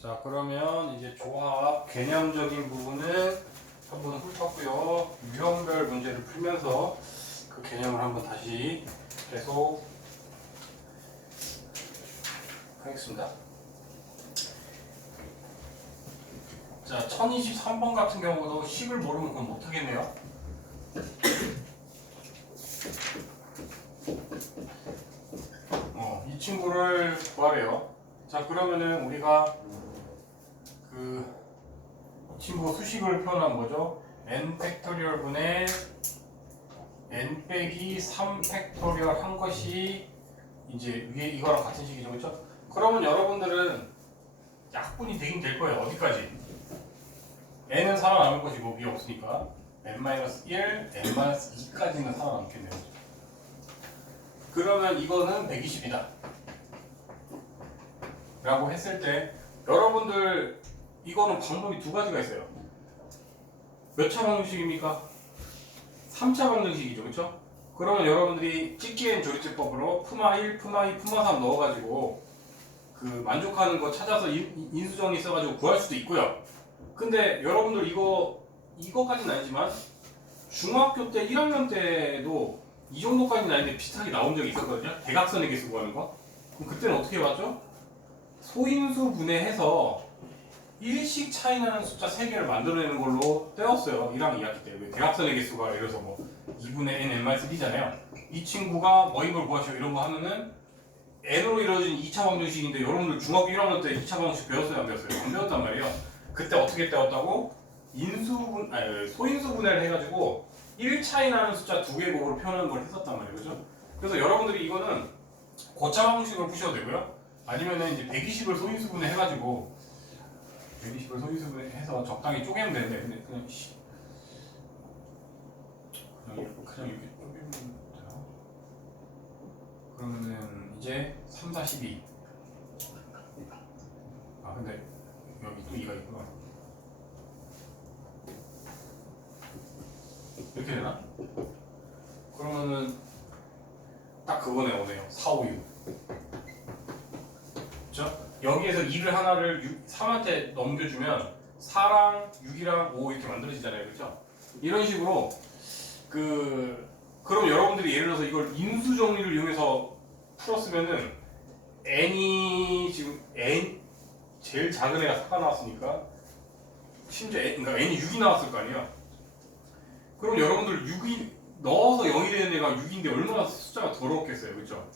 자, 그러면 이제 조합 개념적인 부분은 한번 훑었고요. 유형별 문제를 풀면서 그 개념을 한번 다시 계속 하겠습니다. 자, 1023번 같은 경우도 식을 모르면 그건 못하겠네요. 이 친구를 구하래요. 자, 그러면은 우리가 그 친구 수식을 표현한 거죠. n 팩토리얼 분의 n 빼기 3 팩토리얼 한 것이 이제 위에 이거랑 같은 식이죠, 그렇죠? 그러면 여러분들은 약분이 되긴 될 거예요. 어디까지? n은 살아남을 것이고 위에 없으니까 n-1, n-2까지는 살아남겠네요. 그러면 이거는 120이다 라고 했을 때 여러분들 이거는 방법이 두 가지가 있어요. 몇 차 방정식입니까? 3차 방정식이죠, 그렇죠? 그러면 여러분들이 찍기엔 조리제법으로 푸마 1, 푸마 2, 푸마 3 넣어가지고 그 만족하는 거 찾아서 인수정리 써가지고 구할 수도 있고요. 근데 여러분들 이거까지는 아니지만 중학교 때 1학년 때도 이 정도까지는 아닌데 비슷하게 나온 적이 있었거든요. 대각선의 개수 구하는 거. 그럼 그때는 어떻게 봤죠? 소인수 분해해서 일식 차이 나는 숫자 3개를 만들어내는 걸로 떼었어요. 1학년 2학기 때. 대각선의 개수가 예를 들어서 뭐 2분의 n, n-1이잖아요. 이 친구가 뭐인 걸 구하셔 이런 거 하면은 n으로 이루어진 2차 방정식인데 여러분들 중학교 1학년 때 2차 방정식 배웠어요? 안 배웠어요? 안 배웠단 말이에요. 그때 어떻게 떼었다고? 소인수 분해를 해가지고 1 차이 나는 숫자 2개 곱으로 표현하는 걸 했었단 말이에요. 그죠? 그래서 여러분들이 이거는 고차 방식으로 푸셔도 되고요. 아니면은 이제 120을 소인수 분해 해가지고 120을 소인수 분해 해서 적당히 쪼개면 되는데 근데 그냥 이렇게 쪼개면 돼요. 그러면은 이제 3, 4, 12. 아 근데 여기 또 2가 있구나. 이렇게 되나? 그러면은 딱 그거네 오네요. 4, 5, 6. 그렇죠? 여기에서 2를 하나를 3한테 넘겨주면 4랑 6이랑 5 이렇게 만들어지잖아요. 그렇죠? 이런 식으로 그럼 여러분들이 예를 들어서 이걸 인수 정리를 이용해서 풀었으면은 n이 지금 n 제일 작은 애가 4가 나왔으니까 심지어 그러니까 n이 6이 나왔을 거 아니에요. 그럼 여러분들 6이 넣어서 0이 되는 애가 6인데 얼마나 숫자가 더럽겠어요. 그렇죠?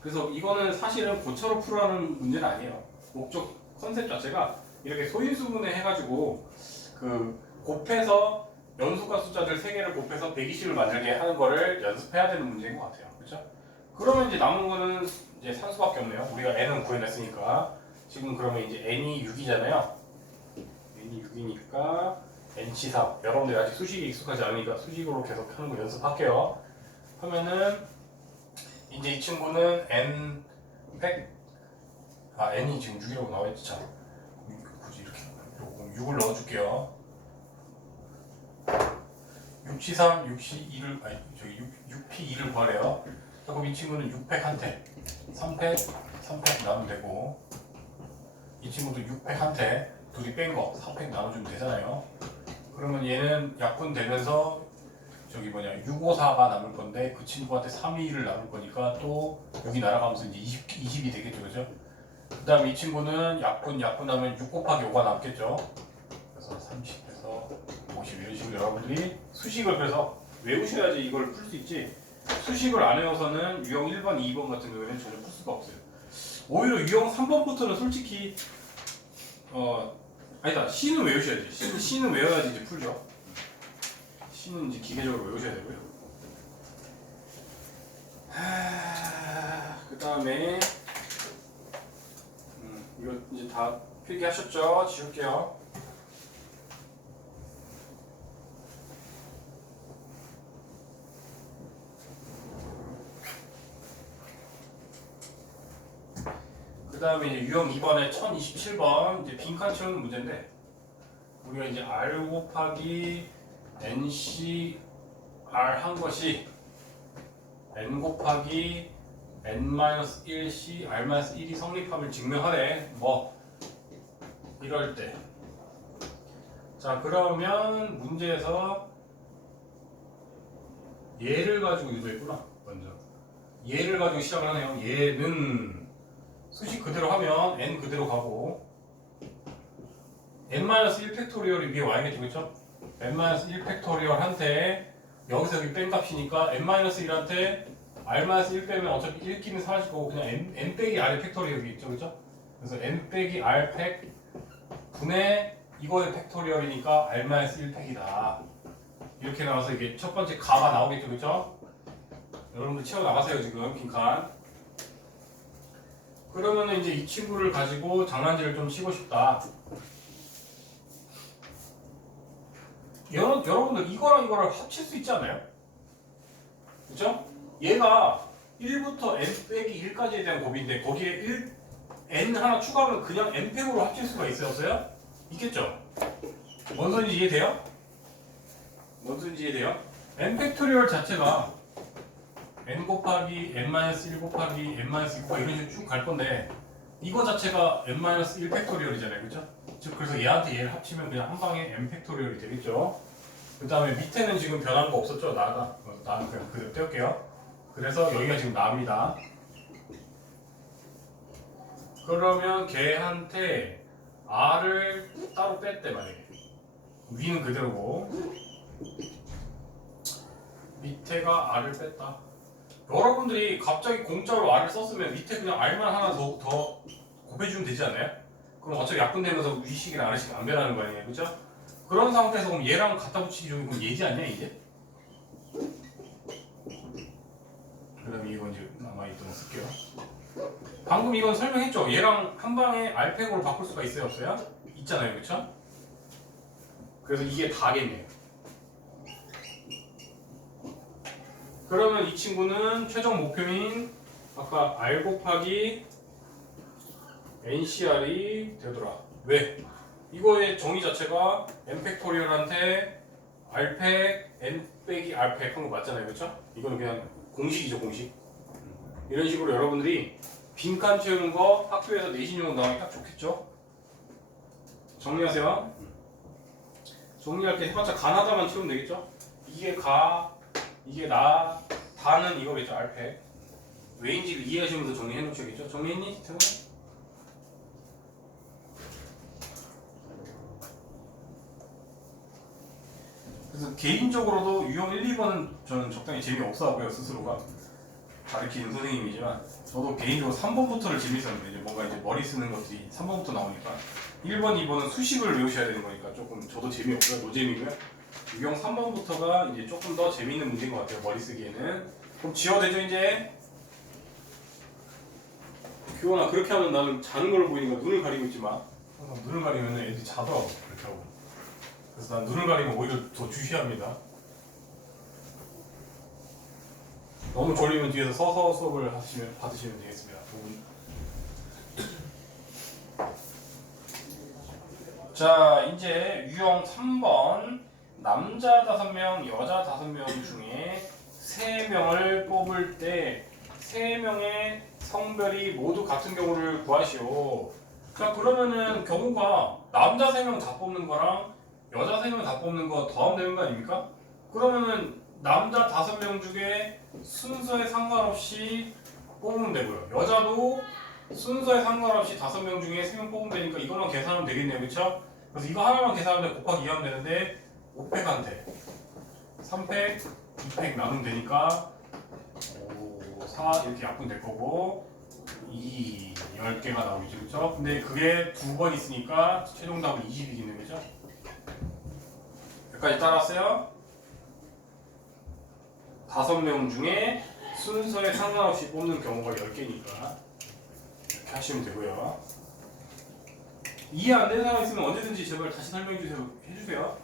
그래서 이거는 사실은 고차로 풀어라는 문제는 아니에요. 목적 컨셉 자체가 이렇게 소인수분해 해가지고 곱해서 연속과 숫자들 3개를 곱해서 120을 만들게 하는 거를 연습해야 되는 문제인 것 같아요. 그렇죠? 그러면 이제 남은 거는 이제 산수밖에 없네요. 우리가 n은 구해냈으니까 지금 그러면 이제 n이 6이잖아요. n이 6이니까 n치사. 여러분들이 아직 수식이 익숙하지 않으니까 수식으로 계속 하는 거 연습할게요. 하면은 이제 이 친구는 n n이 지금 6이라고 나와있지 참. 굳이 이렇게 6을 넣어줄게요. 6C3, 6C2를 아니 저기 6P2를 구하래요. 그럼 이 친구는 6팩 한테 3팩 나누면 되고 이 친구도 6팩 한테 둘이 뺀 거 4팩 나눠주면 되잖아요. 그러면 얘는 약분되면서 저기 654가 남을 건데 그 친구한테 321을 나눌 거니까 또 여기 날아가면서 이제 20이 되겠죠, 그죠? 그 다음 이 친구는 약분하면 6 곱하기 5가 남겠죠. 그래서 30에서 50 이런 식으로 여러분들이 수식을 그래서 외우셔야지 이걸 풀 수 있지. 수식을 안 외워서는 유형 1번, 2번 같은 경우에는 전혀 풀 수가 없어요. 오히려 유형 3번부터는 솔직히 아니다. C는 외우셔야지. C는 외워야지 이제 풀죠. C는 이제 기계적으로 외우셔야 되고요. 그 다음에 이거 이제 다 필기하셨죠? 지울게요. 그 다음에 이제 유형 2번에 1027번 이제 빈칸 채우는 문제인데 우리가 이제 R 곱하기 NC R 한 것이 N 곱하기 N-1C R-1이 성립함을 증명하래. 이럴 때. 자, 그러면 문제에서 얘를 가지고 유도했구나. 먼저 얘를 가지고 시작을 하네요. 얘는 수식 그대로 하면 n 그대로 가고 n-1 팩토리얼이 위에 와야겠죠, 그렇죠? n-1 팩토리얼한테 여기서 여기 뺀 값이니까 n-1한테 r-1 빼면 어차피 1끼는 사라질 거고 그냥 n 빼기 r 팩토리얼이 있죠, 그렇죠? 그래서 n 빼기 r 팩 분의 이거의 팩토리얼이니까 r-1 팩이다. 이렇게 나와서 이게 첫 번째 가가 나오겠죠, 그렇죠? 여러분들 채워 나가세요 지금 빈칸. 그러면은 이제 이 친구를 가지고 장난질을 좀 치고 싶다. 여러분들 이거랑 이거를 합칠 수 있지 않아요? 그죠? 얘가 1부터 n 빼기 1까지에 대한 곱인데 거기에 n 하나 추가하면 그냥 n 팩으로 합칠 수가 있어요? 없어요? 있겠죠? 뭔 소리인지 이해돼요? 뭔 소리인지 이해돼요? n 팩토리얼 자체가 n 곱하기 n-1 곱하기 n-2 곱하기 이런 식으로 쭉 갈 건데 이거 자체가 n-1 팩토리얼이잖아요, 그죠? 즉 그래서 얘한테 얘를 합치면 그냥 한 방에 n 팩토리얼이 되겠죠. 그 다음에 밑에는 지금 변한 거 없었죠? 나는 그냥 그대로 떼올게요. 그래서 여기가 지금 나입니다. 그러면 걔한테 r을 따로 뺐대 만약에 위는 그대로고 밑에가 r을 뺐다. 여러분들이 갑자기 공짜로 r을 썼으면 밑에 그냥 r만 하나 더 곱해주면 되지 않나요? 그럼 어차피 약분되면서 위식이랑 아래식 안 변하는 거 아니에요, 그죠? 그런 상태에서 그럼 얘랑 갖다 붙이기 좋은 건 얘지 않냐 이제? 그럼 이건 이제 남아있던 거 쓸게요. 방금 이건 설명했죠? 얘랑 한 방에 r팩으로 바꿀 수가 있어요, 없어요? 있잖아요, 그쵸? 그래서 이게 다겠네요. 그러면 이 친구는 최종 목표인 아까 r 곱하기 ncr이 되더라. 왜? 이거의 정의 자체가 n 팩토리얼한테 r팩 n 빼기 r팩 한 거 맞잖아요, 그렇죠? 이거는 그냥 공식이죠, 공식. 이런 식으로 여러분들이 빈칸 채우는 거 학교에서 내신용으로 나오기 딱 좋겠죠? 정리하세요. 정리할 때 해봤자 가나다만 채우면 되겠죠? 이게 가, 이게 나, 다는 이거겠죠, r팩. 왜인지를 이해하시면서 정리해 놓으셔야겠죠? 정리했니? 태훈아? 그래서 개인적으로도 유형 1, 2번은 저는 적당히 재미없어 하고요, 스스로가. 가르치는 선생님이지만 저도 개인적으로 3번부터를 재밌었는데 이제 뭔가 이제 머리 쓰는 것들이 3번부터 나오니까 1번, 2번은 수식을 외우셔야 되는 거니까 조금 저도 재미없어요, 노잼이고요. 유형 3번부터가 이제 조금 더 재미있는 문제인 것 같아요, 머리 쓰기에는. 그럼 지워도 되죠, 이제? 규원아, 그렇게 하면 나는 자는 걸로 보이니까 눈을 가리고 있지 마. 항상 눈을 가리면 애들이 자더라고, 그렇게 하고. 그래서 난 눈을 가리면 오히려 더 주시합니다. 너무 졸리면 뒤에서 서서 수업을 받으시면 되겠습니다. 5분. 자, 이제 유형 3번 남자 5명, 여자 5명 중에 3명을 뽑을 때 3명의 성별이 모두 같은 경우를 구하시오. 자, 그러면은 경우가 남자 3명 다 뽑는 거랑 여자 3명 다 뽑는 거 더하면 되는 거 아닙니까? 그러면은 남자 5명 중에 순서에 상관없이 뽑으면 되고요. 여자도 순서에 상관없이 5명 중에 3명 뽑으면 되니까 이것만 계산하면 되겠네요, 그쵸? 그래서 이거 하나만 계산하면 곱하기 2하면 되는데 5팩한테 3팩, 2팩 나누면 되니까 5, 4 이렇게 약분될 거고 2, 10개가 나오겠죠, 그쵸? 근데 그게 2번 있으니까 최종 답은 20이겠네요, 그쵸? 여기까지 따라왔어요? 5명 중에 순서에 상관없이 뽑는 경우가 10개니까 이렇게 하시면 되고요. 이해 안 되는 사람 있으면 언제든지 제발 다시 설명해 해주세요.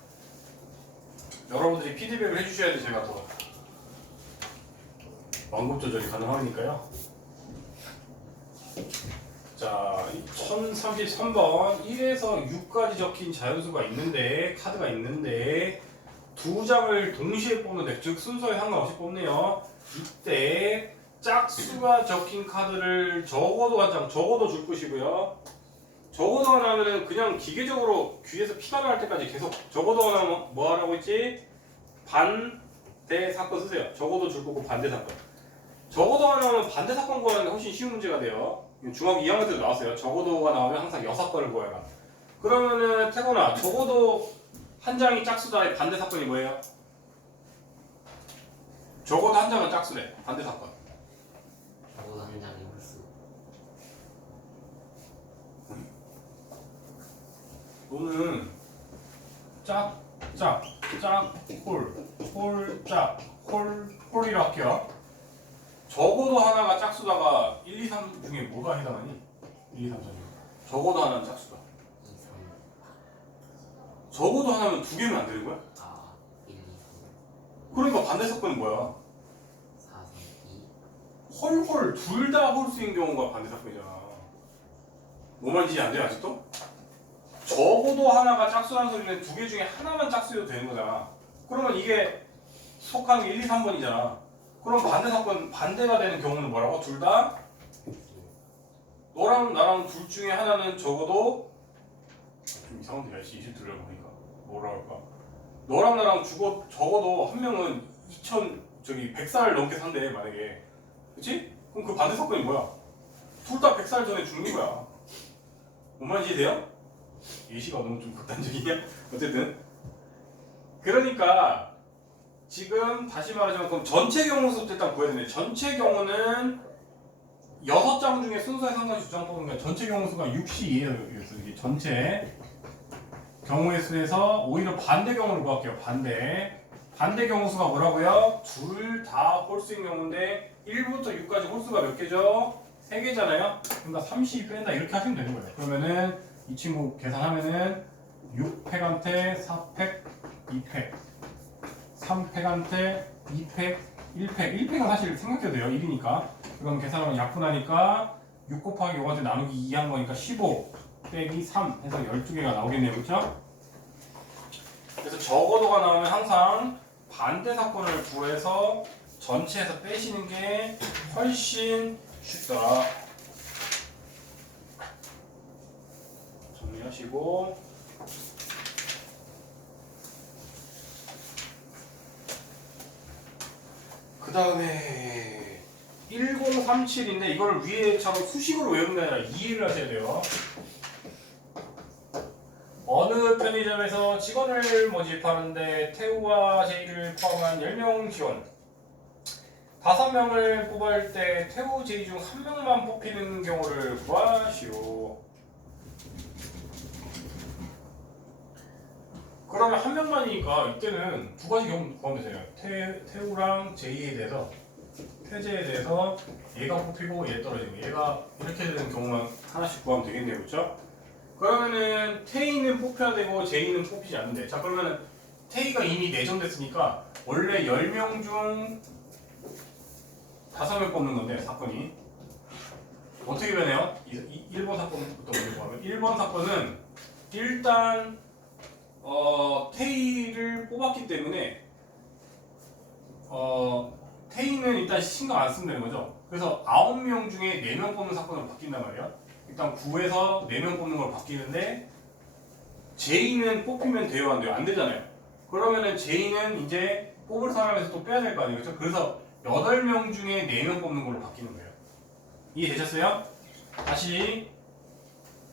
여러분들이 피드백을 해주셔야지 제가 더 완급 조절이 가능하니까요. 자, 1033번 1에서 6까지 적힌 자연수가 있는데 카드가 있는데 2장을 동시에 뽑는 데, 즉 순서에 상관없이 뽑네요. 이때 짝수가 적힌 카드를 적어도 한 장, 적어도 줄 것이고요. 적어도 하나는 그냥 기계적으로 귀에서 피가 나올 때까지 계속 적어도 하나는 뭐 하라고 했지? 반대 사건 쓰세요. 적어도 줄 거고 반대 사건. 적어도 하나는 반대 사건 구하는 게 훨씬 쉬운 문제가 돼요. 중학교 2학년 때도 나왔어요. 적어도가 나오면 항상 여사건을 구해라. 그러면은 태곤아, 적어도 한 장이 짝수다의 반대 사건이 뭐예요? 적어도 한 장은 짝수래. 반대 사건. 적어도 한 장이 홀수. 너는 짝, 홀, 짝, 홀이라 할게요. 적어도 하나가 짝수다가 1, 2, 3 중에 뭐가 해당하니? 1, 2, 3, 4 중에. 적어도 하나는 짝수다. 2, 3. 적어도 하나면 두 개면 안 되는 거야? 아, 1, 2, 3. 그러니까 반대 사건은 뭐야? 4, 3, 2. 홀, 둘 다 홀수인 경우가 반대 사건이잖아. 뭐 말인지 안 돼요, 아직도? 적어도 하나가 짝수라는 소리는 두 개 중에 하나만 짝수여도 되는 거잖아. 그러면 이게 속하는 게 1, 2, 3번이잖아. 그럼 반대 사건, 반대가 되는 경우는 뭐라고? 둘 다? 너랑 나랑 둘 중에 하나는 적어도 좀 이상한데, 야, 이실 들려보니까 뭐라 할까? 너랑 나랑 적어도 한 명은 100살 넘게 산대, 만약에. 그치? 그럼 그 반대 사건이 뭐야? 둘 다 100살 전에 죽는 거야. 뭔 말인지 돼요? 예시가 너무 좀 극단적이냐? 어쨌든 그러니까 지금 다시 말하자면 그럼 전체 경우수부터 일단 구해야 되는데, 전체 경우는 6장 중에 순서에 상관없이 주장 뽑으니까 전체 경우수가 6이 이게 전체 경우의 수에서 오히려 반대 경우를 구할게요. 반대 경우수가 뭐라고요? 둘 다 홀수인 경우인데 1부터 6까지 홀수가 몇 개죠? 3개잖아요. 그러니까 30 뺀다 이렇게 하시면 되는 거예요. 그러면은 이 친구 계산하면은 6팩한테 4팩, 2팩, 3팩한테 2팩, 1팩. 1팩은 사실 생각해도 돼요. 1이니까. 그럼 계산하면 약분하니까 6 곱하기 5한테 나누기 2 한 거니까 15 빼기 3 해서 12개가 나오겠네요. 그렇죠? 그래서 적어도가 나오면 항상 반대 사건을 구해서 전체에서 빼시는 게 훨씬 쉽다. 정리하시고 그 다음에 1037인데 이걸 위에처럼 수식으로 외우는 게 아니라 이해를 하셔야 돼요. 어느 편의점에서 직원을 모집하는데 태우와 제이를 포함한 10명 지원. 5명을 뽑을 때 태우, 제이 중 1명만 뽑히는 경우를 구하시오. 그러면 1명만이니까 이때는 두 가지 경우 구하면 되잖아요. 태우랑 제이에 대해서, 태제에 대해서 얘가 뽑히고 얘 떨어지고, 얘가 이렇게 되는 경우만 하나씩 구하면 되겠네요. 그렇죠? 그러면은 태이는 뽑혀야 되고 제이는 뽑히지 않는데, 자 그러면은 태이가 이미 내정됐으니까 원래 10명 중 5명 뽑는 건데, 사건이 어떻게 변해요? 1번 사건부터 먼저 보면 1번 사건은 일단 태이를 뽑았기 때문에 태이는 일단 신경 안 쓰면 되는 거죠. 그래서 9명 중에 4명 뽑는 사건으로 바뀐단 말이에요. 일단 9에서 4명 뽑는 걸 바뀌는데, 제이는 뽑히면 돼요, 안 돼요? 안 되잖아요. 그러면은 제이는 이제 뽑을 사람에서 또 빼야 될 거 아니에요. 그렇죠? 그래서 8명 중에 4명 뽑는 걸로 바뀌는 거예요. 이해되셨어요? 다시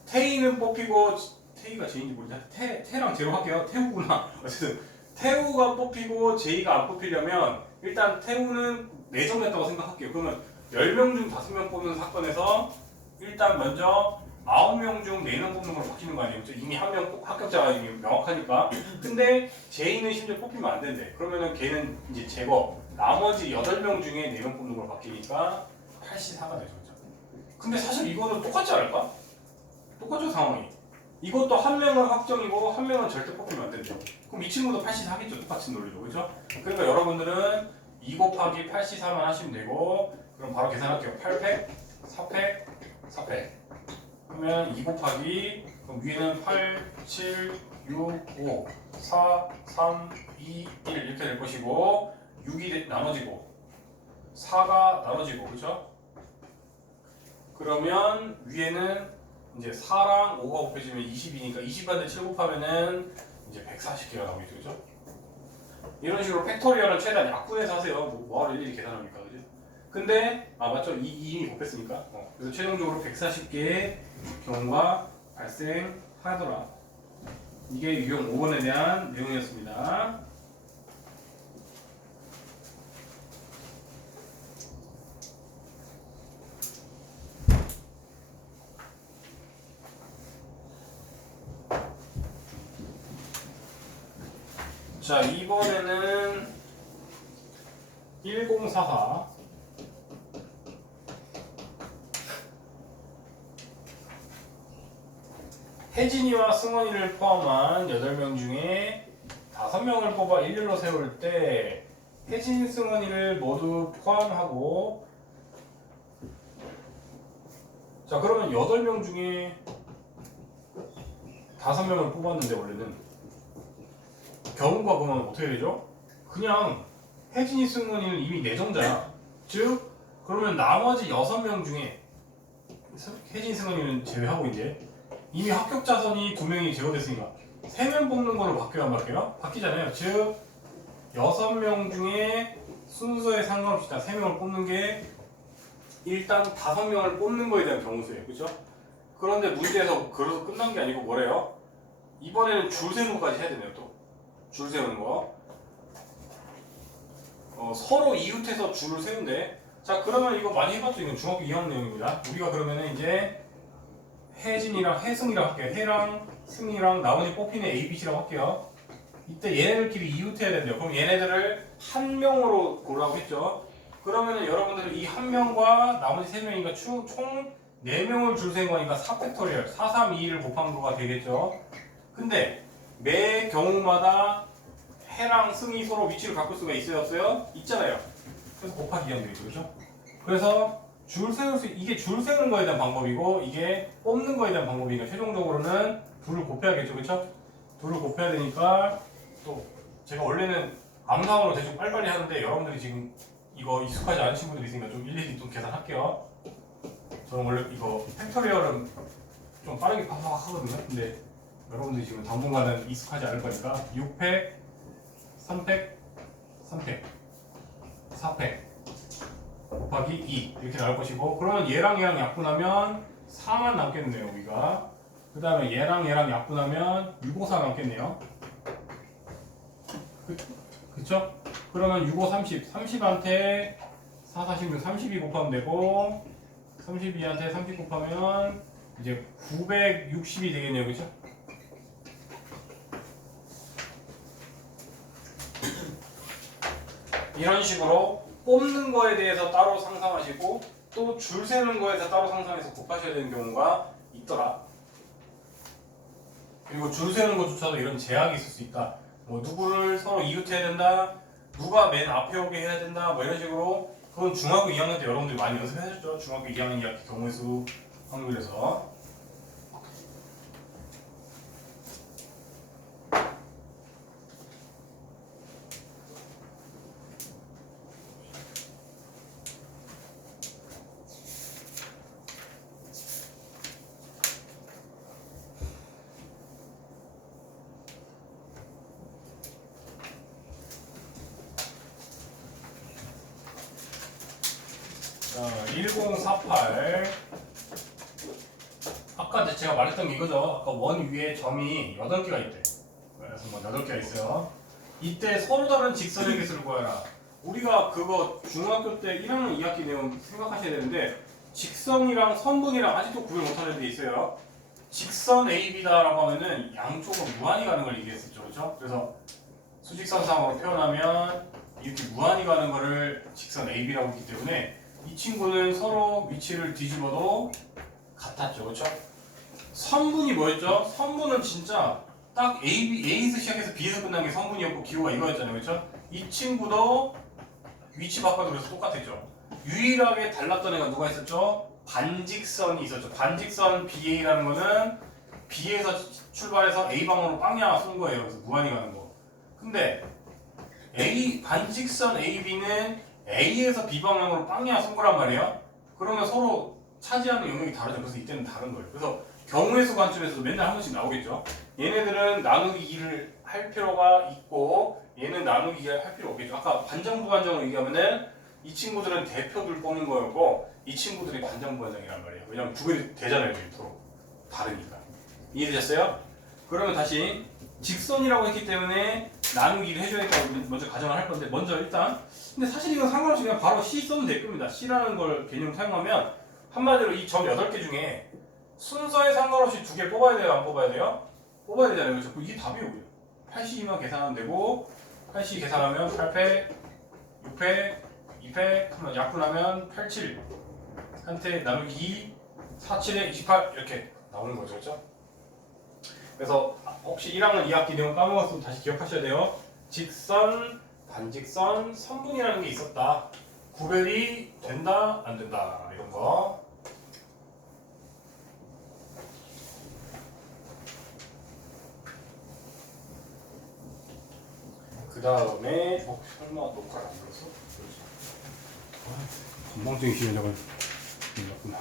태이는 뽑히고, 태이가 제이인지 모르겠는데 태랑 제로 할게요. 태우구나. 어쨌든 태우가 뽑히고 제이가 안 뽑히려면 일단 태우는 내정됐다고 생각할게요. 그러면 10명 중 5명 뽑는 사건에서 일단 먼저 9명 중 4명 뽑는 걸로 바뀌는 거 아니에요? 이미 한 명 합격자가 이미 명확하니까. 근데 제이는 심지어 뽑히면 안 된대. 그러면은 걔는 이제 제거. 나머지 8명 중에 4명 뽑는 걸로 바뀌니까 84가 되죠. 근데 사실 이거는 똑같지 않을까? 똑같죠, 상황이. 이것도 한 명은 확정이고 한 명은 절대 뽑히면 안 된대요. 그럼 이 친구도 84겠죠, 똑같은 논리로. 그죠? 그러니까 여러분들은 2 곱하기 84만 하시면 되고, 그럼 바로 계산할게요. 8팩, 4팩, 4팩. 그러면 2 곱하기, 그럼 위에는 8, 7, 6, 5, 4, 3, 2, 1 이렇게 될 것이고, 6이 나눠지고 4가 나눠지고, 그렇죠? 그러면 위에는 이제 4랑 5가 곱해지면 20이니까 20한테 7 곱하면은 이제 140개가 나오겠죠, 그죠? 이런 식으로 팩토리얼은 최대한 약분해서 하세요. 뭐하러 일일이 계산합니까, 그죠? 근데 맞죠? 이미 곱했으니까. 그래서 최종적으로 140개의 경우가 발생하더라. 이게 유형 5번에 대한 내용이었습니다. 자, 이번에는 1044 혜진이와 승원이를 포함한 8명 중에 5명을 뽑아 일렬로 세울 때 혜진, 승원이를 모두 포함하고 자 그러면 8명 중에 5명을 뽑았는데 원래는 경우가 그러면 어떻게 되죠? 그냥 혜진이, 승원이는 이미 내정자야. 즉 그러면 나머지 6명 중에 혜진, 승원이는 제외하고 이제 이미 합격자선이 2명이 제거됐으니까 3명 뽑는 걸로 바뀌어야 말게요. 바뀌잖아요. 즉 6명 중에 순서에 상관없이 다 3명을 뽑는 게 일단 5명을 뽑는 거에 대한 경우수예요. 그렇죠? 그런데 문제에서 그래서 끝난 게 아니고 뭐래요? 이번에는 줄 세는 것까지 해야 되네요. 또 줄 세우는 거. 서로 이웃해서 줄을 세운대. 자 그러면 이거 많이 해봤죠. 이건 중학교 2학년 내용입니다. 우리가 그러면은 이제 혜진이랑 혜승이랑 할게요. 혜랑 승이랑 나머지 뽑히는 A, B, C라고 할게요. 이때 얘네들끼리 이웃해야 된대요. 그럼 얘네들을 한 명으로 고르라고 했죠. 그러면은 여러분들은 이 한 명과 나머지 3명이니까 총 4명을 줄 세는 거니까 4팩토리얼 4, 3, 2, 1을 곱한 거가 되겠죠. 근데 매 경우마다 해랑 승이 서로 위치를 바꿀 수가 있어요, 없어요? 있잖아요. 그래서 곱하기 하면 되겠죠, 그렇죠? 그래서 줄 세울 수 이게 줄 세우는 거에 대한 방법이고 이게 뽑는 거에 대한 방법이니까 최종적으로는 둘을 곱해야겠죠, 그렇죠? 둘을 곱해야 되니까 또 제가 원래는 암산으로 대충 빨리빨리 하는데 여러분들이 지금 이거 익숙하지 않은 친구들이 있으니까 좀 일일이 좀 계산할게요. 저는 원래 이거 팩토리얼은 좀 빠르게 팍팍 하거든요. 근데 여러분들이 지금 당분간은 익숙하지 않을 거니까 6팩, 3팩, 3팩, 4팩 곱하기 2 이렇게 나올 것이고 그러면 얘랑 얘랑 약분하면 4만 남겠네요 우리가. 그 다음에 얘랑 약분하면 6, 5, 4 남겠네요. 그쵸? 그러면 6, 5, 30 30한테 4, 46, 32 곱하면 되고 32한테 30 곱하면 이제 960이 되겠네요 그쵸? 이런 식으로 뽑는 거에 대해서 따로 상상하시고 또 줄 세는 거에서 따로 상상해서 곱하셔야 되는 경우가 있더라. 그리고 줄 세는 것조차도 이런 제약이 있을 수 있다. 뭐 누구를 서로 이웃해야 된다. 누가 맨 앞에 오게 해야 된다. 뭐 이런 식으로 그건 중학교 2학년 때 여러분들이 많이 연습하셨죠. 중학교 2학년 2학기 경우의 수 확률에서. 자, 1048 아까 제가 말했던 게 이거죠. 아까 원 위에 점이 8개가 있대. 그래서 뭐 8개가 있어요. 이때 서로 다른 직선의 개수를 구해라. 우리가 그거 중학교 때 1학년 2학기 내용 생각하셔야 되는데 직선이랑 선분이랑 아직도 구별 못하는 데 있어요. 직선 AB다라고 하면은 양쪽으로 무한히 가는 걸 얘기했었죠. 그렇죠? 그래서 수직선상으로 표현하면 이렇게 무한히 가는 거를 직선 AB라고 했기 때문에 이 친구는 서로 위치를 뒤집어도 같았죠. 그렇죠? 선분이 뭐였죠? 선분은 진짜 딱 A에서 시작해서 B에서 끝난 게 선분이었고 기호가 이거였잖아요. 그렇죠? 이 친구도 위치 바꿔도 그래서 똑같았죠. 유일하게 달랐던 애가 누가 있었죠? 반직선이 있었죠. 반직선 BA라는 거는 B에서 출발해서 A 방향으로 빵야 쏜 거예요. 그래서 무한히 가는 거. 근데 반직선 AB는 A에서 B 방향으로 빵야 쏜 거란 말이에요. 그러면 서로 차지하는 영역이 다르죠. 그래서 이때는 다른 거예요. 그래서 경우의 수 관점에서도 맨날 한 번씩 나오겠죠. 얘네들은 나누기 2를 할 필요가 있고 얘는 나누기 2를 할 필요 없겠죠. 아까 반정부반정을 얘기하면은 이 친구들은 대표들 뽑는 거였고 이 친구들이 반정부반정이란 말이에요. 왜냐면 구별이 되잖아요. 서로 다르니까. 이해되셨어요? 그러면 다시 직선이라고 했기 때문에 나누기를 해줘야겠다고 먼저 가정을 할 건데 먼저 일단 근데 사실 이건 상관없이 그냥 바로 C 써도 될 겁니다. C라는 걸 개념 사용하면 한마디로 이 점 8개 중에 순서에 상관없이 2개 뽑아야 돼요? 안 뽑아야 돼요? 뽑아야 되잖아요. 그렇죠? 이게 답이에요. 82만 계산하면 되고 82 계산하면 8패, 6패, 2패 하면 약분하면 87 한테 나누기 2, 47에 28 이렇게 나오는 거죠. 그렇죠? 그래서 혹시 1학년 2학기 내용 까먹었으면 다시 기억하셔야 돼요. 직선, 반직선, 선분이라는 게 있었다. 구별이 된다, 안 된다 이런 거. 그 다음에 설마 녹화를 안 눌렀어? 건방증이 심해져가 눌렀구나.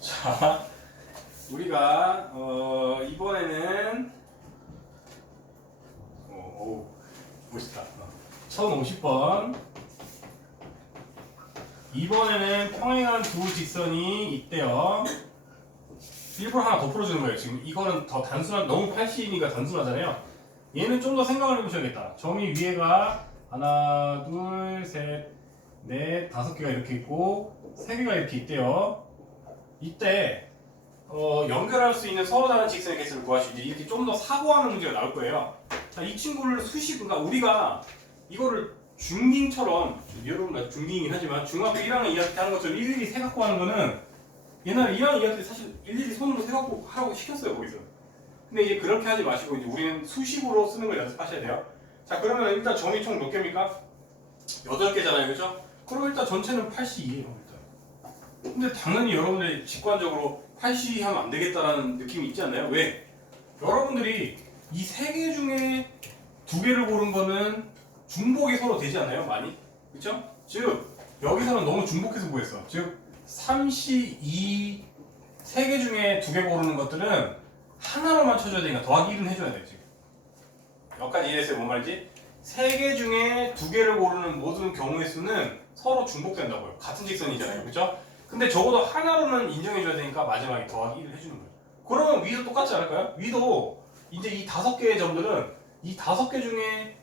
자, 우리가 이번에는 멋있다. 1050번. 이번에는 평행한 두 직선이 있대요. 일부러 하나 더 풀어주는 거예요. 지금 이거는 더 단순한, 너무 80이니까 단순하잖아요. 얘는 좀 더 생각을 해보셔야겠다. 점이 위에가 하나, 둘, 셋, 넷, 5개가 이렇게 있고 3개가 이렇게 있대요. 이때 연결할 수 있는 서로 다른 직선의 개수를 구하시고 이렇게 좀 더 사고하는 문제가 나올 거예요. 자, 이 친구를 그러니까 우리가 이거를 중딩처럼, 여러분 중딩이긴 하지만 중학교 1학년 2학기 때 하는 것처럼 일일이 세갖고 하는 거는 옛날에 1학년 2학기 때 사실 일일이 손으로 세갖고 하라고 시켰어요 거기서. 근데 이제 그렇게 하지 마시고 이제 우리는 수식으로 쓰는 걸 연습하셔야 돼요. 자, 그러면 일단 점이 총 몇 개입니까? 8개잖아요, 그죠? 그럼 일단 전체는 82예요. 근데 당연히 여러분들이 직관적으로 82 하면 안 되겠다라는 느낌이 있지 않나요? 왜? 여러분들이 이 3개 중에 2개를 고른 거는 중복이 서로 되지 않나요? 많이? 그쵸? 즉 여기서는 너무 중복해서 구했어. 즉 32, 3개 중에 2개 고르는 것들은 하나로만 쳐줘야 되니까 더하기 1은 해줘야 돼. 지금 여기까지 이해했어요? 뭔 말인지? 3개 중에 2개를 고르는 모든 경우의 수는 서로 중복된다고요. 같은 직선이잖아요. 그쵸? 근데 적어도 하나로는 인정해줘야 되니까 마지막에 더하기 1을 해주는 거예요. 그러면 위도 똑같지 않을까요? 위도 이제 이 5개의 점들은 이 5개 중에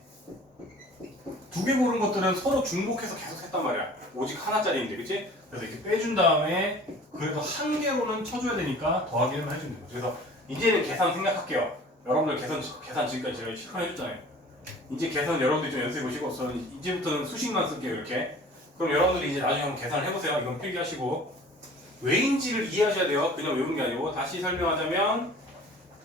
2개 고른 것들은 서로 중복해서 계속 했단 말이야. 오직 하나짜리인데, 그치? 그래서 이렇게 빼준 다음에 그래도 한 개로는 쳐줘야 되니까 더하기 1만 해주는 거예요. 그래서 이제는 계산 생략할게요. 여러분들 계산 지금까지 제가 시간해줬잖아요. 이제 계산 여러분들이 좀 연습해보시고 저는 이제부터는 수식만 쓸게요. 이렇게. 그럼 여러분들이 이제 나중에 한번 계산을 해보세요. 이건 필기하시고 왜인지를 이해하셔야 돼요. 그냥 외우는 게 아니고. 다시 설명하자면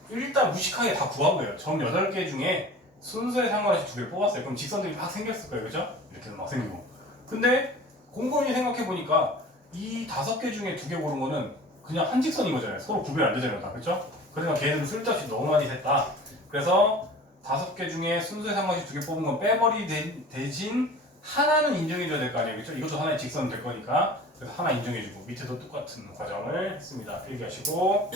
일단 무식하게 다 구한 거예요. 점 8개 중에 순서에 상관없이 2개를 뽑았어요. 그럼 직선들이 막 생겼을 거예요. 그죠? 이렇게 막 생기고. 근데 곰곰이 생각해보니까 이 5개 중에 2개 고른 거는 그냥 한 직선인 거잖아요. 서로 구별 안 되잖아요. 다. 그죠? 그러니까 걔는 쓸데없이 너무 많이 샜다. 그래서 5개 중에 순서에 상관없이 2개 뽑은 건 빼버리 대신 하나는 인정해줘야 될 거 아니에요. 그렇죠? 이것도 하나의 직선 될 거니까. 그래서 하나 인정해주고 밑에도 똑같은 과정을 했습니다. 필기하시고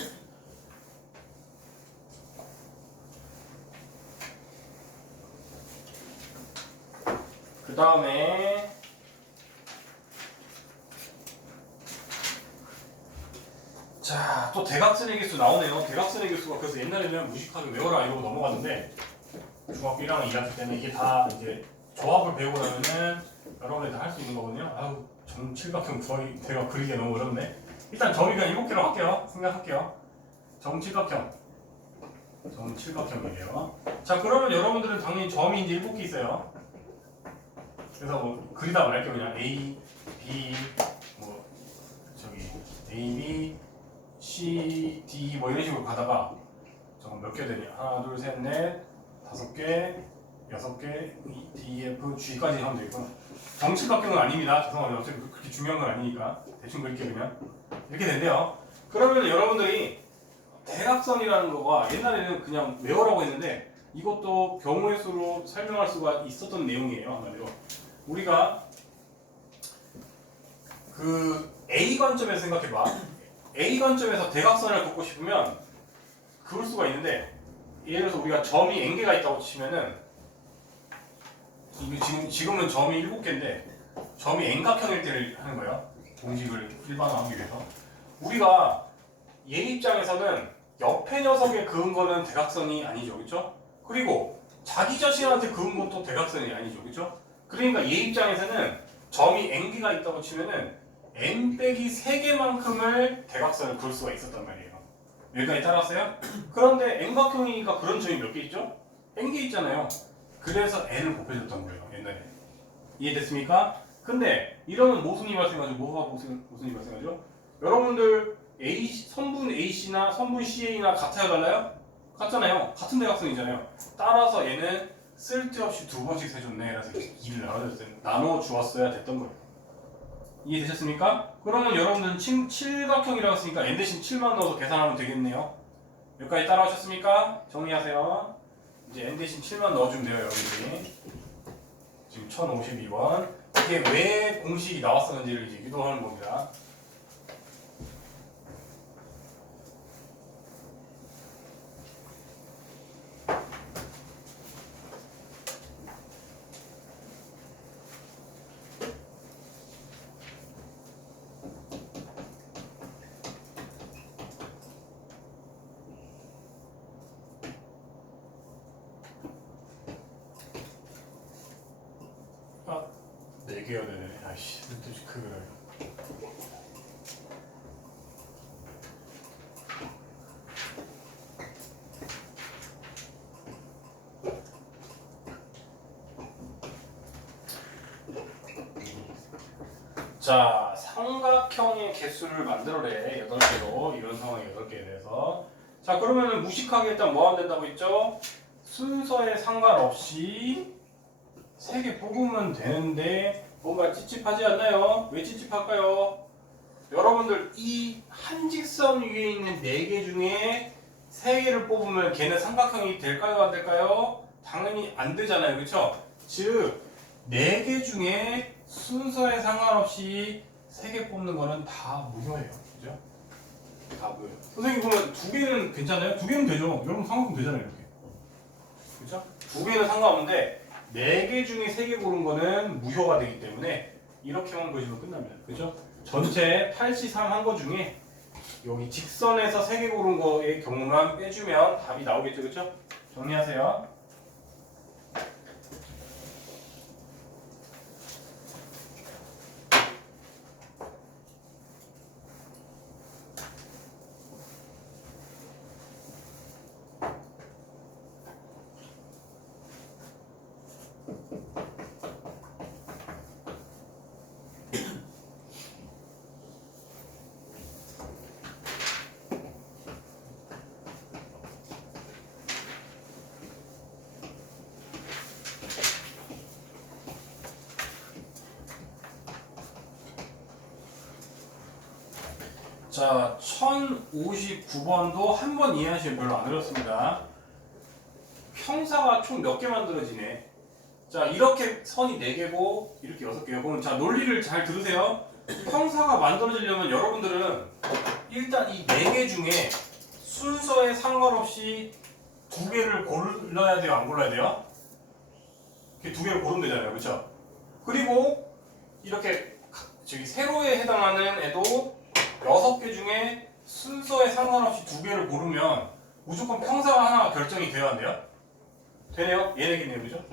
그 다음에 자, 또 대각선의 개수 나오네요. 대각선의 개수가 그래서 옛날에는 무식하게 외워라 이러고 넘어갔는데 중학교 1학년 2학기 때는 이게 다 이제 조합을 배우고 나면은 여러분들이 다 할 수 있는 거거든요. 아유, 정칠각형 구하기 제가 그리기가 너무 어렵네. 일단 점이 그냥 7개로 할게요. 생각할게요. 정칠각형이에요. 자, 그러면 여러분들은 당연히 점이 이제 7개 있어요. 그래서 뭐 그리다 말게요. 그냥 A, B, 뭐 저기 A, B, C, D 뭐 이런 식으로 가다가 잠깐 몇 개 되냐? 하나, 둘, 셋, 넷, 5개, 6개, E, D, F, G까지 하면 되겠구나. 정칠각형은 아닙니다. 죄송합니다. 어차피 그렇게 중요한 건 아니니까 대충 그릴게요. 그냥 이렇게 된대요. 그러면 여러분들이 대각선이라는 거가 옛날에는 그냥 외우라고 했는데 이것도 경우의 수로 설명할 수가 있었던 내용이에요. 한마디로 우리가 그 A 관점에서 생각해봐. A 관점에서 대각선을 긋고 싶으면 그을 수가 있는데, 예를 들어서 우리가 점이 n개가 있다고 치면은 지금은 점이 7개인데 점이 n각형일 때를 하는 거예요. 공식을 일반화하기 위해서. 우리가 얘 입장에서는 옆에 녀석에 그은 거는 대각선이 아니죠, 그렇죠? 그리고 자기 자신한테 그은 것도 대각선이 아니죠, 그렇죠? 그러니까 얘 입장에서는 점이 n개가 있다고 치면은 n 빼기 3개만큼을 대각선을 그을 수가 있었단 말이에요. 여기까지 따라왔어요? 그런데 n각형이니까 그런 점이 몇 개 있죠? n개 있잖아요. 그래서 n을 곱해줬던 거예요, 옛날에. 이해됐습니까? 근데 이러면 모순이 발생하죠. 뭐가 모순이 발생하죠? 여러분들 선분 AC나 선분 CA나 같아요, 달라요? 같잖아요. 같은 대각선이잖아요. 따라서 얘는 쓸데없이 두 번씩 세줬네. 그래서 2를 나눠 주었어야 됐던 거예요. 이해되셨습니까? 그러면 여러분들은 칠각형이라고 했으니까 n 대신 7만 넣어서 계산하면 되겠네요. 여기까지 따라오셨습니까? 정리하세요. 이제 n 대신 7만 넣어주면 돼요, 여러분들이. 지금 1052번. 이게 왜 공식이 나왔었는지를 이제 유도하는 겁니다. 아, 4개여야 되네. 아이씨, 또 그거를. 자, 삼각형의 개수를 만들어내. 8개로. 이런 상황이 8개에 대해서. 자, 그러면은 무식하게 일단 뭐 하면 된다고 했죠? 순서에 상관없이 3개 뽑으면 되는데 뭔가 찝찝하지 않나요? 왜 찝찝할까요? 여러분들 이 한직선 위에 있는 4개 중에 3개를 뽑으면 걔는 삼각형이 될까요? 안 될까요? 당연히 안 되잖아요. 그렇죠? 즉 4개 중에 순서에 상관없이 3개 뽑는 거는 다 무효예요. 그죠? 다 무효예요. 선생님 보면 2개는 괜찮아요? 2개는 되죠. 여러분 상관없으면 되잖아요. 이렇게. 그죠? 2개는 상관없는데 4개 중에 3개 고른 거는 무효가 되기 때문에 이렇게만 보시면 끝납니다. 그죠? 전체 8C3 한 거 중에 여기 직선에서 3개 고른 거의 경우만 빼주면 답이 나오겠죠. 그죠? 정리하세요. 자, 1059번도 한 번 이해하시면 별로 안 어렵습니다. 평사가 총 몇 개 만들어지네. 자, 이렇게 선이 4개고 이렇게 6개요. 그럼 자, 논리를 잘 들으세요. 평사가 만들어지려면 여러분들은 일단 이 4개 중에 순서에 상관없이 2개를 골라야 돼요? 안 골라야 돼요? 이렇게 2개를 고르면 되잖아요. 그렇죠? 그리고 이렇게 저기 세로에 해당하는 애도 6개 중에 순서에 상관없이 2개를 고르면 무조건 평사가 하나가 결정이 돼야 한대요? 되네요? 얘네겠네요. 그죠?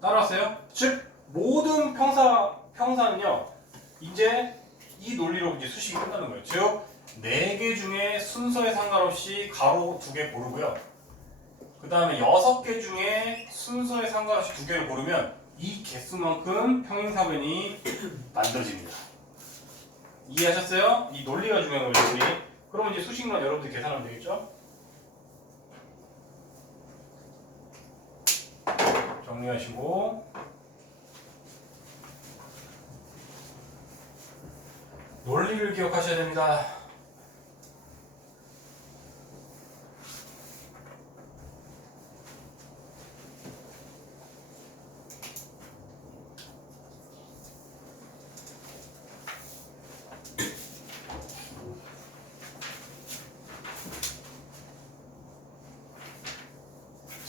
따라왔어요? 즉 모든 평사는요 이제 이 논리로 이제 수식이 끝나는 거예요. 즉 4개 중에 순서에 상관없이 가로 2개 고르고요. 그 다음에 6개 중에 순서에 상관없이 2개를 고르면 이 개수만큼 평행사변이 만들어집니다. 이해하셨어요? 이 논리가 중요한 거예요. 논리. 그러면 이제 수식만 여러분들이 계산하면 되겠죠? 정리하시고 논리를 기억하셔야 됩니다.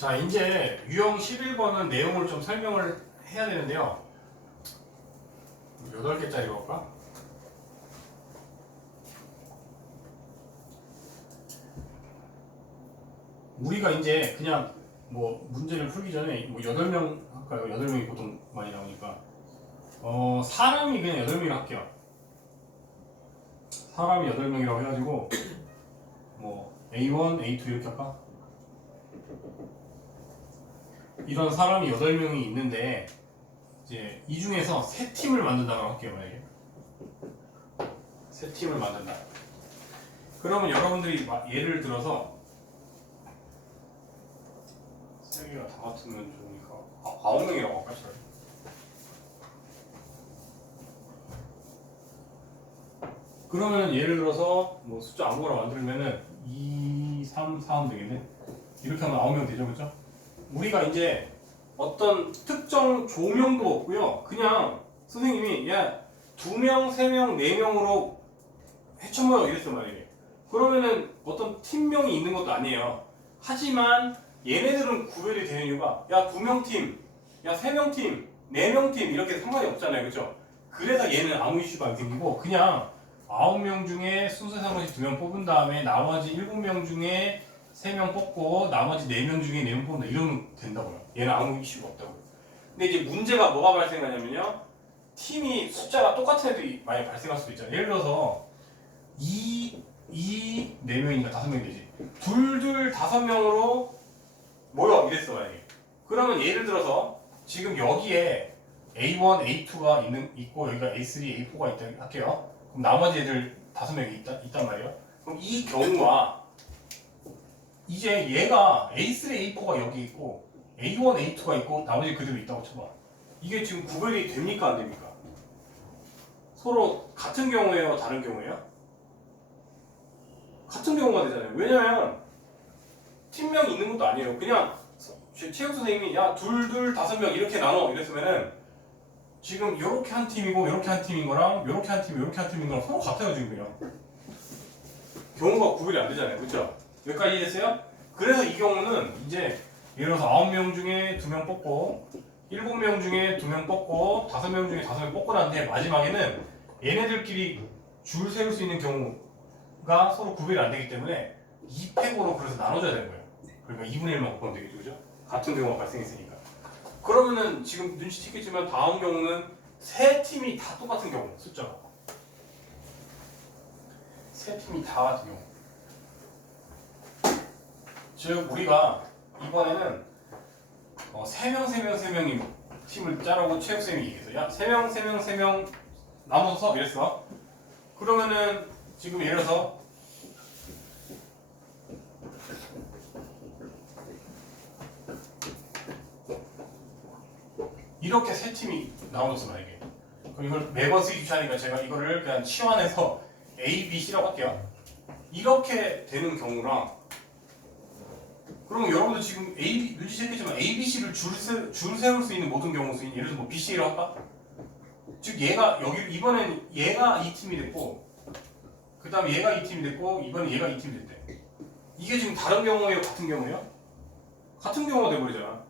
자, 이제 유형 11번은 내용을 좀 설명을 해야 되는데요. 8개짜리 볼까? 우리가 이제 그냥 뭐 문제를 풀기 전에 뭐 8명 할까요? 8명이 보통 많이 나오니까 사람이 그냥 8명이라 할게요. 사람이 8명이라고 해가지고 뭐 A1, A2 이렇게 할까? 이런 사람이 8명이 있는데 이제 이 중에서 세 팀을 만든다고 할게요. 만약에 세 팀을 만든다. 그러면 여러분들이 예를 들어서 세 개가 다 같으면 좋으니까 9명이라고 할까? 차라리. 그러면 예를 들어서 뭐 숫자 아무거나 만들면은 2, 3, 4 하면 되겠네. 이렇게 하면 9명 되죠, 그렇죠? 우리가 이제 어떤 특정 조명도 없고요. 그냥 선생님이 야 2명, 3명, 4명으로 해쳐모여 이랬어 만약에. 그러면은 어떤 팀명이 있는 것도 아니에요. 하지만 얘네들은 구별이 되는 이유가 야 2명 팀, 야 3명 팀, 4명 팀 이렇게 상관이 없잖아요, 그렇죠? 그래서 얘는 아무 이슈가 안 생기고 그냥 9명 중에 순서 상관없이 2명 뽑은 다음에 나머지 7명 중에 3명 뽑고 나머지 4명 중에 4명 뽑는다 이러면 된다고요. 얘는 아무 이슈가 없다고요. 근데 이제 문제가 뭐가 발생하냐면요. 팀이 숫자가 똑같은 애들이 많이 발생할 수도 있잖아요. 예를 들어서 4명이니까 5명이 되지. 둘 5명으로 모여 이랬어 만약에. 그러면 예를 들어서 지금 여기에 A1, A2가 있고 여기가 A3, A4가 있다 할게요. 그럼 나머지 애들 5명이 있단 말이에요. 그럼 이 경우가 이제 얘가 A3, A4가 여기 있고 A1, A2가 있고 나머지 그대로 있다고 쳐봐. 이게 지금 구별이 됩니까 안 됩니까? 서로 같은 경우예요, 다른 경우예요? 같은 경우가 되잖아요. 왜냐면 팀명이 있는 것도 아니에요. 그냥 체육 선생님이 야 둘 5명 이렇게 나눠 이랬으면은 지금 요렇게 한 팀이고 요렇게 한 팀인 거랑 요렇게 한 팀, 요렇게 한 팀인 거랑 서로 같아요 지금 그냥. 경우가 구별이 안 되잖아요, 그렇죠? 여기까지 이해됐어요? 그래서 이 경우는 이제 예를 들어서 9명 중에 2명 뽑고 7명 중에 2명 뽑고 5명 중에 5명 뽑고 난 뒤에 마지막에는 얘네들끼리 줄 세울 수 있는 경우가 서로 구별이 안 되기 때문에 2팩으로 그래서 나눠줘야 되는 거예요. 그러니까 2분의 1만 곱하면 되겠죠, 그죠? 같은 경우가 발생했으니까. 그러면은 지금 눈치챘겠지만 다음 경우는 세 팀이 다 똑같은 경우 숫자가 세 팀이 다 같은 경우. 즉 우리가 이번에는 3명이 팀을 짜라고 체육쌤이 얘기했어. 야 3명 나눠서 이랬어. 그러면은 지금 예를 들어서 이렇게 세 팀이 나눠졌어 만약에. 그럼 이걸 매번 쓰기 귀찮으니까 제가 이거를 그냥 치환해서 A, B, C라고 할게요. 이렇게 되는 경우랑 그러면 여러분들 지금 A, B 눈치챘겠지만 A, B, C를 줄 세울 수 있는 모든 경우 수인 예를 들어서 뭐 B, C라고 할까? 즉 얘가 여기 이번엔 얘가 이 팀이 됐고 그 다음에 얘가 이 팀이 됐고 이번엔 얘가 이 팀이 됐대. 이게 지금 다른 경우예요? 같은 경우예요? 같은 경우가 돼버리잖아.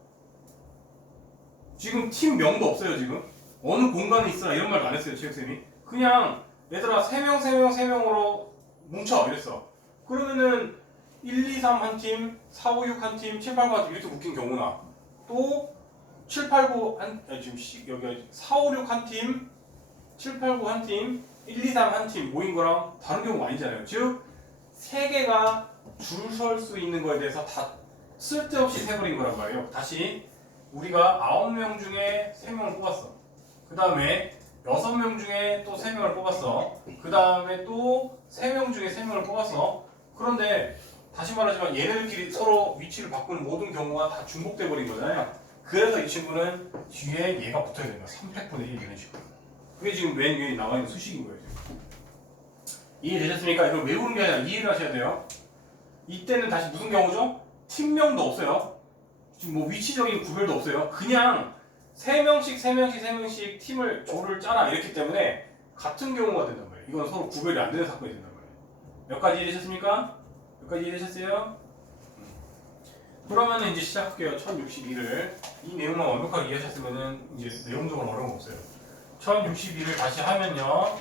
지금 팀명도 없어요 지금. 어느 공간에 있어라 이런 말도 안 했어요 체육쌤이. 그냥 얘들아 3명으로 뭉쳐 이랬어. 그러면은 1, 2, 3 한 팀, 4, 5, 6 한 팀, 7, 8, 9 한 팀 이렇게 묶인 경우나 또 7, 8, 9 한 지금 여기 4, 5, 6 한 팀, 7, 8, 9 한 팀, 1, 2, 3 한 팀 모인 거랑 다른 경우가 아니잖아요. 즉 세 개가 줄 설 수 있는 거에 대해서 다 쓸데없이 세버린 거란 말이에요. 다시 우리가 9명 중에 3명을 뽑았어. 그 다음에 6명 중에 또 3명을 뽑았어. 그 다음에 또 3명 중에 3명을 뽑았어. 그런데 다시 말하지만 얘네들끼리 서로 위치를 바꾸는 모든 경우가 다 중복돼 버린 거잖아요. 그래서 이 친구는 뒤에 얘가 붙어야 됩니다. 300분의 1 이런 식으로. 그게 지금 맨 위에 나와 있는 수식인 거예요. 지금. 이해되셨습니까? 이걸 외우는 게 아니라 이해를 하셔야 돼요. 이때는 다시 무슨 경우죠? 팀명도 없어요. 지금 뭐 위치적인 구별도 없어요. 그냥 3명씩 팀을 조를 짜라 이랬기 때문에 같은 경우가 된단 말이에요. 이건 서로 구별이 안 되는 사건이 된단 말이에요. 몇 가지 이해되셨습니까? 몇 가지 이해되셨어요? 그러면은 이제 시작할게요. 1062를 이 내용만 완벽하게 이해하셨으면은 이제 내용적으로 어려운 거 없어요. 1062를 다시 하면요.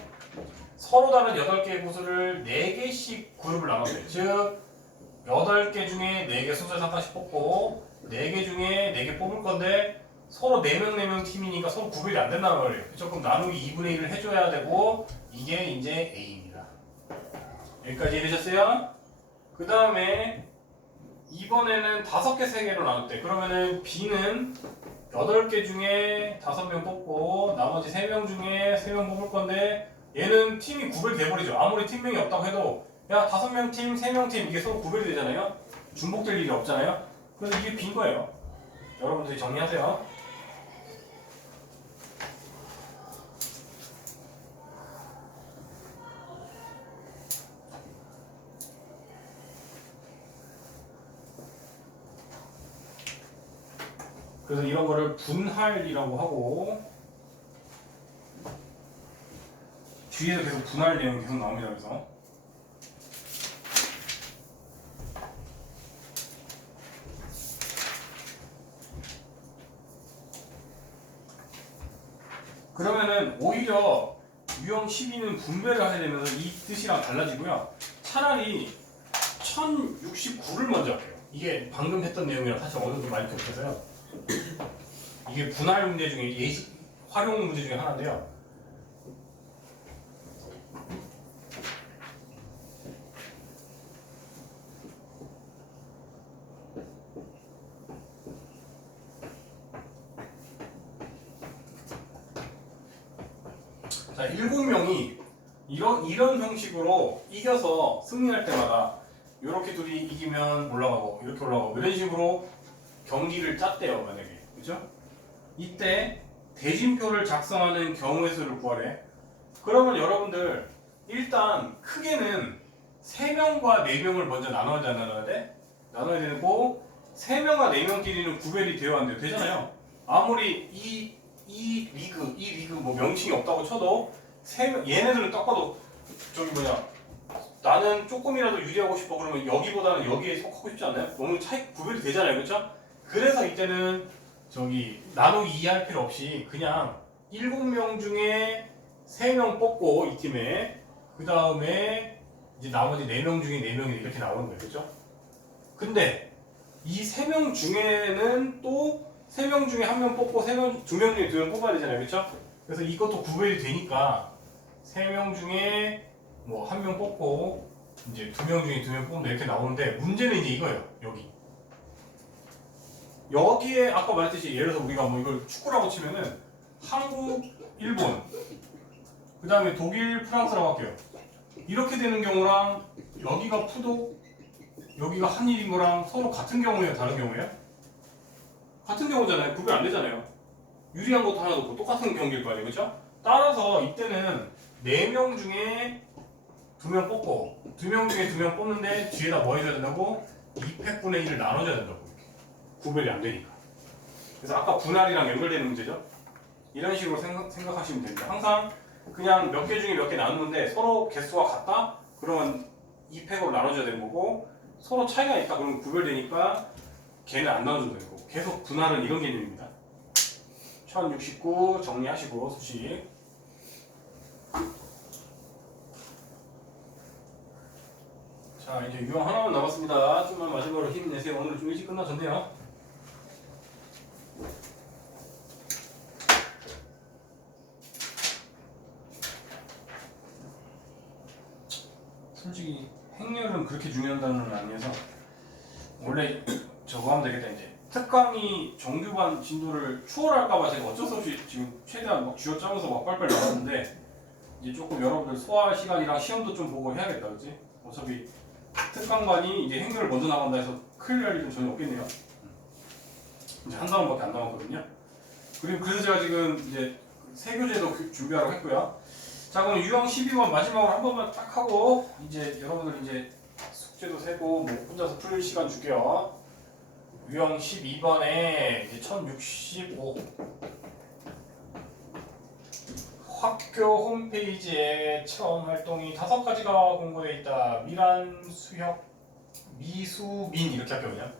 서로 다른 8개의 구수를 4개씩 그룹을 나눠줘요. 즉 8개 중에 4개 순서에 상관씩 뽑고 4개 중에 4개 뽑을 건데 서로 4명 4명 팀이니까 서로 구별이 안 된다는 거예요. 그렇죠? 그럼 나누기 2분의 1을 해줘야 되고 이게 이제 A입니다. 여기까지 이해되셨어요? 그 다음에 이번에는 5개 3개로 나눴대. 그러면은 B는 8개 중에 5명 뽑고 나머지 3명 중에 3명 뽑을 건데 얘는 팀이 구별돼 버리죠. 아무리 팀명이 없다고 해도 야 5명 팀, 3명 팀 이게 서로 구별이 되잖아요. 중복될 일이 없잖아요. 그래서 이게 빈 거예요. 여러분들이 정리하세요. 그래서 이런 거를 분할이라고 하고 뒤에서 계속 분할 내용이 계속 나옵니다. 그래서 그러면은 오히려 유형 12는 분배를 하게 되면서 이 뜻이랑 달라지고요. 차라리 1069를 먼저 할게요. 이게 방금 했던 내용이랑 사실 어느 정도 많이 겹쳐서요. 이게 분할 문제 중에 예시 활용 문제 중에 하나인데요. 자, 7명이 이런 형식으로 이겨서 승리할 때마다 이렇게 둘이 이기면 올라가고 이렇게 올라가고 이런 식으로 경기를 짰대요. 만약에 그죠? 이때 대진표를 작성하는 경우의 수를 구하래. 그러면 여러분들 일단 크게는 3명과 4명을 먼저 나눠야 돼? 나눠야 되고 3명과 4명끼리는 구별이 되어 안 돼요. 되잖아요. 아무리 이 리그 뭐 명칭이 없다고 쳐도 얘네들은 딱 봐도 저기 뭐냐 나는 조금이라도 유리하고 싶어 그러면 여기보다는 여기에 속하고 싶지 않나요? 너무 차이 구별이 되잖아요. 그렇죠? 그래서 이때는 저기 나누기 2 할 필요 없이 그냥 7명 중에 3명 뽑고 이 팀에 그 다음에 이제 나머지 4명 중에 4명이 이렇게 나오는 거예요. 그렇죠? 근데 이 3명 중에는 또 3명 중에 1명 뽑고 2명 중에 2명 뽑아야 되잖아요. 그렇죠? 그래서 이것도 구별이 되니까 3명 중에 뭐 1명 뽑고 이제 2명 중에 2명 뽑는다 이렇게 나오는데 문제는 이제 이거예요. 여기에 아까 말했듯이 예를 들어서 우리가 뭐 이걸 축구라고 치면은 한국, 일본 그 다음에 독일, 프랑스라고 할게요. 이렇게 되는 경우랑 여기가 푸도 여기가 한일인 거랑 서로 같은 경우예요? 다른 경우예요? 같은 경우잖아요. 구별 안 되잖아요. 유리한 것도 하나도 없고 똑같은 경기일 거 아니에요. 그렇죠? 따라서 이때는 4명 중에 2명 뽑고 2명 중에 2명 뽑는데 뒤에다 뭐 해줘야 된다고? 2팩분의 1을 나눠줘야 된다고. 이렇게. 구별이 안 되니까. 그래서 아까 분할이랑 연결되는 문제죠. 이런 식으로 생각하시면 됩니다. 항상 그냥 몇 개 중에 몇 개 나누는데 서로 개수가 같다? 그러면 2팩으로 나눠줘야 되는 거고 서로 차이가 있다 그러면 구별되니까 걔는 안 나눠줘도 되고 계속 분할은 이런 개념입니다. 1069 정리하시고 수식. 자 이제 유형 하나만 남았습니다. 좀만 마지막으로 힘내세요. 오늘 좀 일찍 끝나졌네요. 솔직히 행렬은 그렇게 중요한 단어는 아니어서 원래 저거 하면 되겠다. 이제 특강이 정규반 진도를 추월할까봐 제가 어쩔 수 없이 지금 최대한 막 쥐어짜면서 막 빨빨 나왔는데 이제 조금 여러분들 소화 시간이랑 시험도 좀 보고 해야겠다. 그치? 어차피 특강반이 이제 행렬을 먼저 나간다 해서 큰일 날 일은 전혀 없겠네요. 이제 한 사람밖에 안 남았거든요. 그리고 그래서 제가 지금 이제 세 교재도 준비하라고 했고요. 자 그럼 유형 12번 마지막으로 한 번만 딱 하고 이제 여러분들 이제 숙제도 세고 뭐 혼자서 풀 시간 줄게요. 유형 12번에 이제 1065 학교 홈페이지에 체험 활동이 5가지가 공고되어 있다. 미란, 수혁, 미수민 이렇게 할게요 그냥.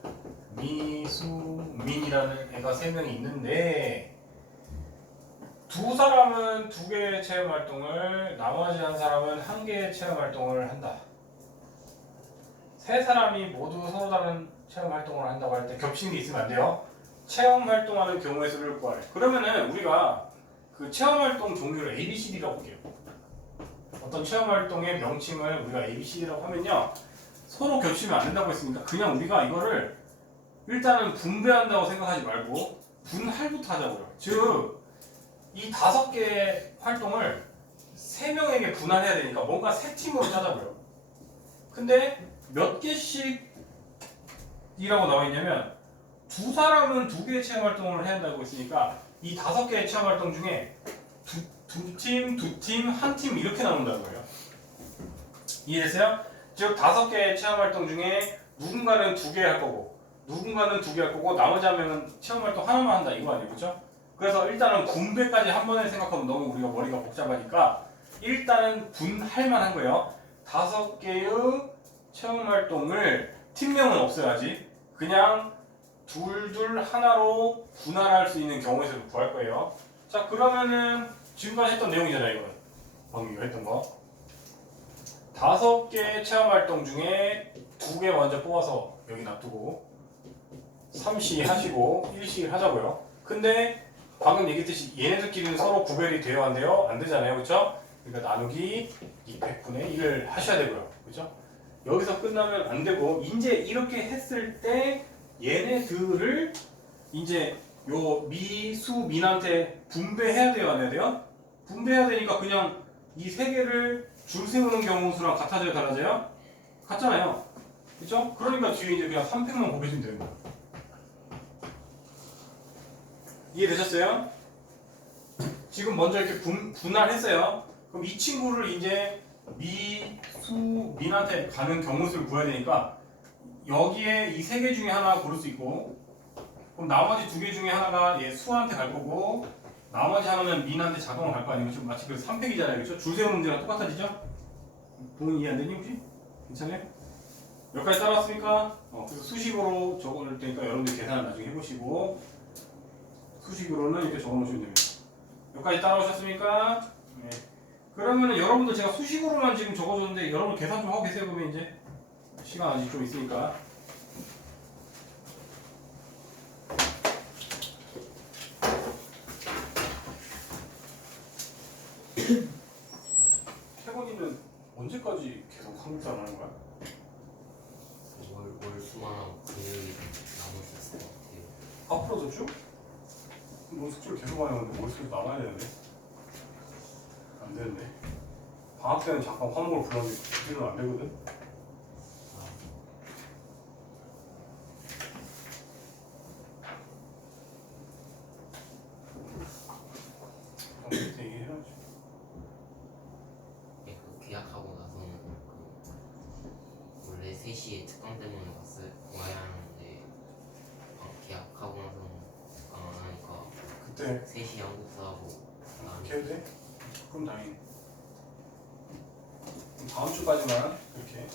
미수민이라는 애가 3명이 있는데 두 사람은 2개의 체험 활동을 나머지 한 사람은 1개의 체험 활동을 한다. 세 사람이 모두 서로 다른 체험 활동을 한다고 할 때 겹치는 게 있으면 안 돼요. 체험 활동하는 경우의 수를 구하래. 그러면은 우리가 그 체험 활동 종류를 ABCD라고 볼게요. 어떤 체험 활동의 명칭을 우리가 ABCD라고 하면요. 서로 겹치면 안 된다고 했으니까 그냥 우리가 이거를 일단은 분배한다고 생각하지 말고 분할부터 하자고요. 즉, 이 5개의 활동을 3명에게 분할해야 되니까 뭔가 세 팀으로 짜자고요. 근데 몇 개씩이라고 나와 있냐면 두 사람은 2개의 체험 활동을 해야 한다고 했으니까 이 5개의 체험 활동 중에 두 팀, 2팀, 1팀 이렇게 나온다는 거예요. 이해됐어요? 즉 5개의 체험 활동 중에 누군가는 2개 할 거고 누군가는 2개 할 거고 나머지 한 명은 체험 활동 하나만 한다 이거 아니에요, 그렇죠? 그래서 일단은 분배까지 한 번에 생각하면 너무 우리가 머리가 복잡하니까 일단은 분할만 한 거예요. 5개의 체험 활동을 팀명은 없어야지 그냥 둘둘 하나로 분할할 수 있는 경우의 수를 구할 거예요. 자, 그러면은 지금까지 했던 내용이잖아요, 이거는. 방금 했던 거. 5개의 체험 활동 중에 2개 먼저 뽑아서 여기 놔두고 3시 하시고 1시 하자고요. 근데 방금 얘기했듯이 얘네들끼리는 서로 구별이 돼야 한대요? 안 되잖아요, 그렇죠? 그러니까 나누기 200분의 1을 하셔야 되고요, 그렇죠? 여기서 끝나면 안 되고 이제 이렇게 했을 때 얘네들을 이제 요 미수민한테 분배해야 돼요, 안 해야 돼요? 분배해야 되니까 그냥 이 3개를 줄 세우는 경우 수랑 같아져요, 달라져요? 같잖아요, 그렇죠? 그러니까 뒤에 이제 그냥 3팩만 곱해주면 되는 거예요. 이해되셨어요? 지금 먼저 이렇게 분할했어요. 그럼 이 친구를 이제 미수민한테 가는 경우수를 구해야 되니까 여기에 이 3개 중에 하나 고를 수 있고 그럼 나머지 2개 중에 하나가 얘 수한테 갈 거고 나머지 하나는 민한테 자동으로 갈 거 아니에요? 지금 마치 그 3팩이잖아요, 그렇죠? 줄 세우는 문제랑 똑같아지죠? 동의 이해 안 되니 혹시? 괜찮아요? 여기까지 따라왔습니까? 그래서 수식으로 적어놓을 테니까 여러분들 계산을 나중에 해보시고 수식으로는 이렇게 적어놓으시면 됩니다. 여기까지 따라오셨습니까? 네. 그러면은 여러분들 제가 수식으로만 지금 적어줬는데 여러분 계산 좀 하고 계세요. 그러면 이제 시간 아직 좀 있으니까. 태건이는 언제까지 계속 한국사를 하는 거야? 월 수만하고 금요일 남을 수 있을 것 같아요. 앞으로도 쭉? 너 숙제를 계속 안 해오는데 머릿속에 남아야 되는데? 안 되는데? 방학 때는 잠깐 화목을 불렀는데 그때는 안 되거든? 그때 얘기해야지. 네, 그 계약하고 나서는 그 원래 3시에 특강 때문에 와야 하는데 계약하고 나서는 특강 안 하니까 그때 3시 한국사하고 그렇게 해도 돼? 그럼 다행이네. 그럼 다음 주까지만 이렇게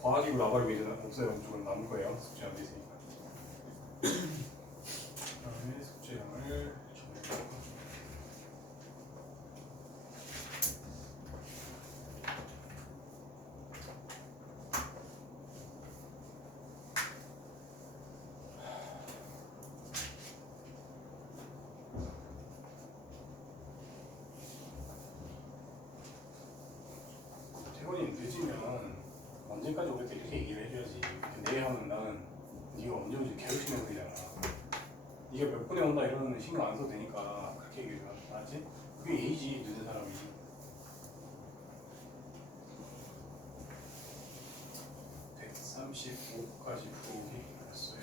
과학이고 나발이고 이제는 없어요. 이쪽은 남을 거예요. 숙제 안 돼 있으니까. 그다음에 숙제량을 정리해볼게요. 태권이 늦으면 언제까지 오겠다 이렇게 얘기를 해줘야지. 내일 하면 나는 네가 언제 오지 계획시키는 거잖아. 네가 몇 분에 온다 이러면 신경 안 써도 되니까 그렇게 얘기해 줘. 알았지? 그게 예의지 늦은 사람이. 135까지 풀기 했어요.